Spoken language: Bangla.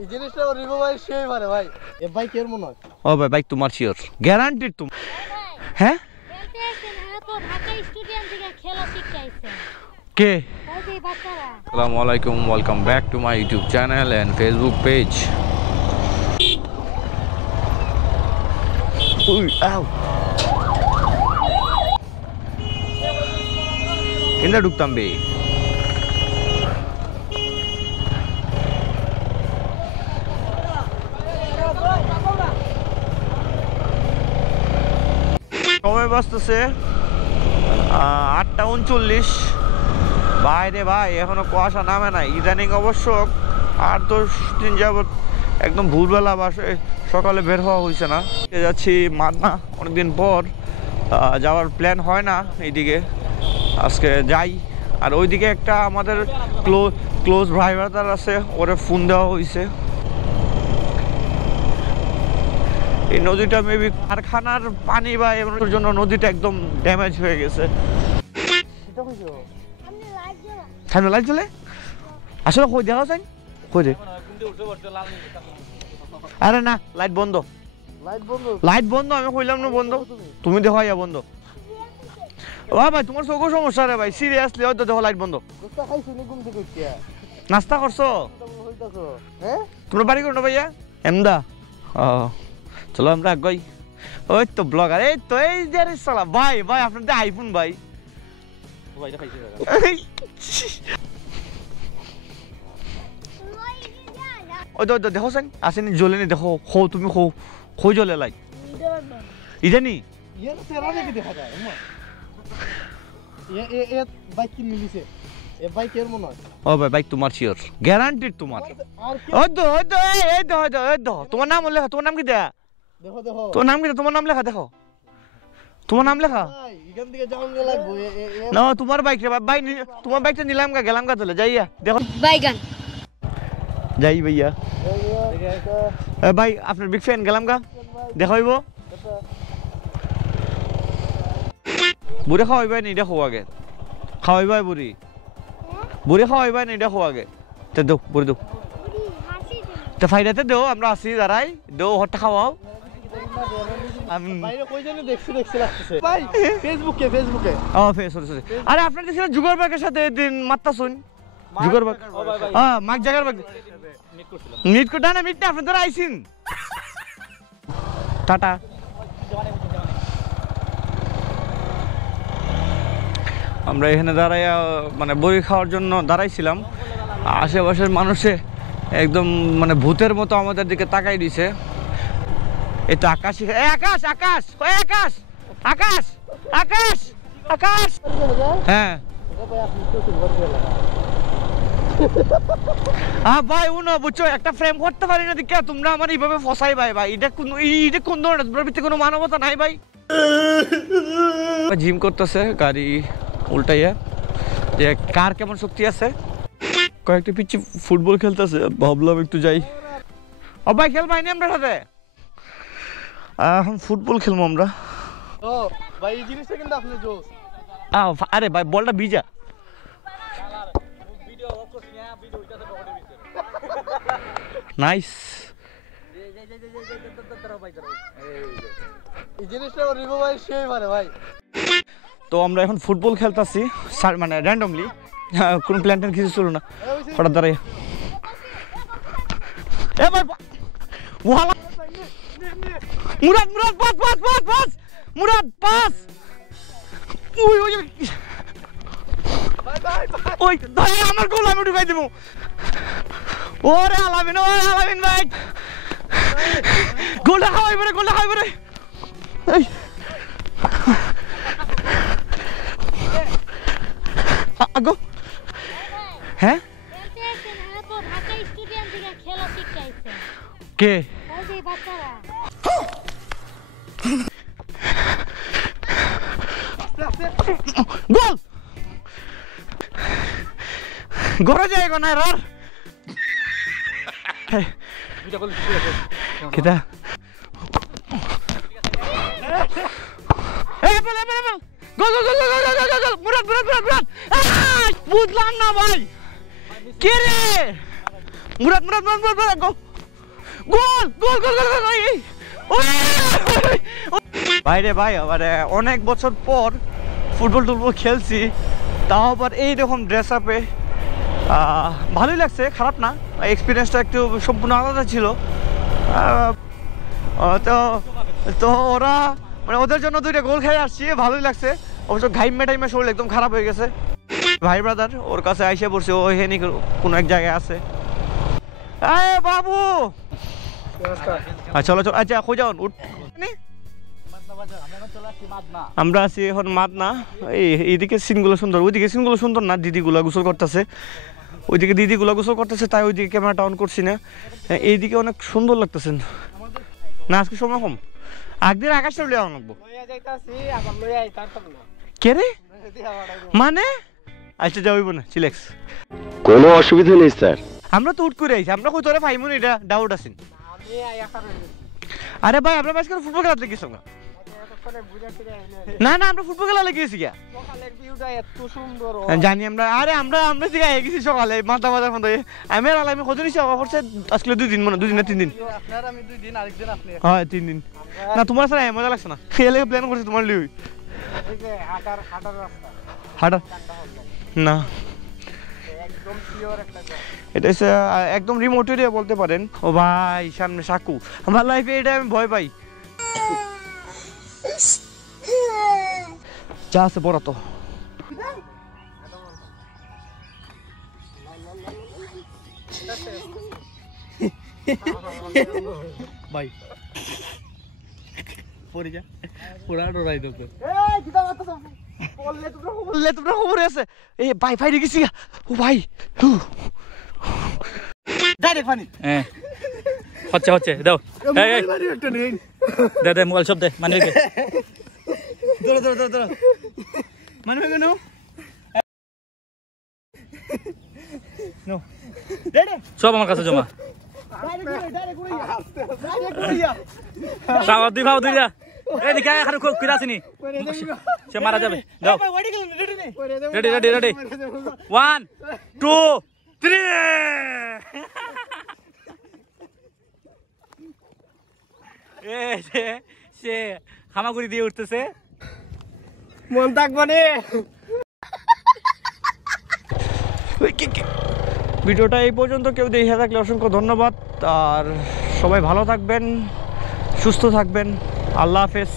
এই জিনিসটা রিভো ভাই সেই মানে ভাই এ ভাই কের মনে হয় ও ভাই বাইক তোমার শিওর গ্যারান্টিড তুমি হ্যাঁ খেলতে আছেন হ্যাঁ তো ঢাকা স্টেডিয়াম থেকে খেলা শিখতে আইছেন কে ওই যে বাচ্চারা আসসালামু আলাইকুম welcome back to my YouTube channel and Facebook page উই আউ কিন্দা ঢুকতাম বে সময় বাঁচতেছে 8:39 বাইরে ভাই এখনো কুয়াশা নামে নাই ইদানিং অবশ্য 8-10 দিন যাবত একদম ভোরবেলা বা সকালে বের হওয়া হয়েছে না যাচ্ছি মাদনা অনেকদিন পর যাওয়ার প্ল্যান হয় না এইদিকে আজকে যাই আর ওইদিকে একটা আমাদের ক্লোজ ভাই ব্রাদার আছে ওরে ফোন দেওয়া হয়েছে এই নদীটা মেবি কারখানার পানি বা এর জন্য নদীটা একদম ড্যামেজ হয়ে গেছে সামনে লাইট জ্বলে আসলে কই দেখা যায় কই রে আরে না লাইট বন্ধ আমি কইলাম না বন্ধ তুমি দেখো ইয়া বন্ধ ও ভাই তোমার চোখ সমস্যা রে ভাই সিরিয়াসলি হয়তো দেখো লাইট বন্ধ নাস্তা করছো তোমার বাড়ি কোনটা ভাইয়া এমদা ও চলো আমরা আগাই ওই তো ব্লগার এই তো এই যে সালা ভাই ভাই আপনাদের আইফোন ভাই ভাই দেখাইছে ওই তো দেখো সেন আসেনি জ্বলেনি দেখো খো তুমি খো খই জ্বলে লাই ইদানি ये तो तेरा नहीं देखा जाए ये बाइक की मिली से ये बाइक केर মনে হয় ও ভাই বাইক তোমার শিওর গ্যারান্টিড তোমার ওই তো এই তো তোমার নাম লেখা তোমার নাম কি দেয়া দেখো তোমার নাম কি তোমার নাম লেখা দেখো তোমার নাম লেখা এখান থেকে যাওয়া লাগবে না তোমার বাইক রে ভাই তোমার বাইকটা নিলাম গেলাম চলে যাইয়া দেখো বাইগান যাই ভাইয়া ভাই আপনার বিগ ফ্যান গেলাম দেখাইব বুড়ি খাওয়াইবাই নি দেখো আগে খাওয়াইবাই বুড়ি খাওয়াইবাই নি দেখো আগে তে দেও বুড়ি দেও তে ফাইদাতে দেও আমরা আসি দাঁড়াই দেও হট্টা খাওয়াও বাইরে কই জানি দেখছি লাগতেছে ভাই ফেসবুকে ও সরি আরে আপনার দেশে জুগর বাগের সাথে দিন মাত্তা শুন জুগর বাগ হ্যাঁ মাগ জায়গার বাগ মিট করতে না মিট না আপনি ধরে আইছেন টাটা আমরা এখানে দাঁড়াইয়া মানে বই খাওয়ার জন্য দাঁড়াইছিলাম আশেপাশের মানুষে একদম মানে ভূতের মতো আমাদের দিকে তাকাই দিছে এই তো আকাশ হ্যাঁ ভাই উনো বুঝছো একটা ফ্রেম করতে পারি না দিকে তোমরা আমার এইভাবে ফসাই ভাই এটা কোন ধরনের তোমরা ভিতরে কোনো মানবতা নাই ভাই জিম করতেছে গাড়ি উল্টাইয়া যে কার কেমন শক্তি আছে কয়েকটা পিচ্ছি ফুটবল খেলতেছে ভাবলাম একটু যাই ও ভাই খেল ভাই আমরা সাথে এখন ফুটবল খেলবো আমরা ও ভাই এই জিনিসটা কিন্তু আপনি জোস আরে ভাই বলটা ভিজা নাইস এই জিনিসটা রিভো ভাই সেই মানে ভাই তো আমরা এখন ফুটবল খেলতেছি মানে র্যান্ডমলি কোন প্ল্যান কিছু ছিল না হঠাৎ দাঁড়াই এ ভাই ওয়ালা মুরাদ পাস মুরাদ পাস ওই ওই ভাই আমার গোল আমি ঢুকাই দেব ওরে আলামিন ভাই গোলটা খাওয়াইবে রে এই আগো হ্যাঁ খেলতে আছেন হ্যাঁ তো ঢাকা স্টেডিয়াম থেকে খেলা শিখতে আইছেন কে ওই যে বাচ্চারা গোল গড়ে যায়গো না র কেটা গোল মুরাদ বুঝলাম না ভাই কে রে মুরাদ গোল গোল গোল গোল গোল! এই! বাইরে ভাই মানে অনেক বছর পর ফুটবল টুটবল খেলছি, তাও আবার এইরকম ড্রেস আপে ভালোই লাগছে, খারাপ না। এক্সপিরিয়েন্সটা একটু সম্পূর্ণ আলাদা ছিল। তো তো ওরা মানে ওদের জন্য 2টা গোল খেয়ে আসছি, ভালোই লাগছে। অবশ্য ঘাইমে টাইমে শরীর একদম খারাপ হয়ে গেছে। ভাই ব্রাদার ওর কাছে আইসে পড়ছে, ও হেনি কোনো এক জায়গায় আছে। এই বাবু চলো চলো, আচ্ছা কই যাও উঠ। আমরা আছি এখন মাদনা। এইদিকে সিনগুলো সুন্দর, ওইদিকে সিনগুলো সুন্দর না, দিদিগুলো গোসল করতেছে। ওইদিকে দিদিগুলো গোসল করতেছে, তাই ওইদিকে ক্যামেরাটা অন করছি না। এইদিকে অনেক সুন্দর লাগতেছে না, আজকে সময় কম। আগদিন আকাশটা লিয়ে আনবো কে রে মানে। আচ্ছা যাইব না চিলেক্স, কোনো অসুবিধা নেই স্যার। আমরা তো উঠ করে আইছি, আমরা কই তোরে পাইমুন এটা ডাউট আছে। আরে ভাই আমরা বাস করে ফুটবল খেলাতে গেছি না। না আমরা ফুটবল খেলা লেগেছি গিয়া জানি আমরা। আরে আমরা আমরা থেকে গেছি সকালে মাথা মাথার মধ্যে। আমি আর আমি কত নিছি অফারছে আজকে 2 দিন, মানে 2 দিন না 3 দিন। আপনার আমি 2 দিন, আরেকদিন আপনি। হ্যাঁ 3 দিন। না তোমার সাথে মজা লাগছে না, খেলে প্ল্যান করছি তোমার লিয়ে হাঁটা না। এটা হচ্ছে একদম রিমোট এরিয়া বলতে পারেন। ও ভাই সামনে সাকু, আমার লাইফে এটা আমি ভয় পাই। যা আছে বড় তো ভাই পড়ে যা, পুরা ডরাই দোকে। বললে তোমরা খবরে আছে। এ ভাই ভাই রেখেছি। ও ভাই ডাইরেক্ট পানি। হ্যাঁ হচ্ছে দাও। এই দে দে মোবাইল সব দে মানিকে। ধরো মানবে কেন? সব আমার কাছে জমা। সাওয়া দুই ভাও দুই যা। এই দিকে এখানে খুব কিরা আসেনি, সে মারা যাবে। দাও রেডি রেডি রেডি 1 2 3। সে হামাগুড়ি দিয়ে উঠতেছে, মন থাকবো নে। ভিডিওটা এই পর্যন্ত কেউ দেখে থাকলে অসংখ্য ধন্যবাদ। আর সবাই ভালো থাকবেন, সুস্থ থাকবেন। আল্লাহ হাফেজ।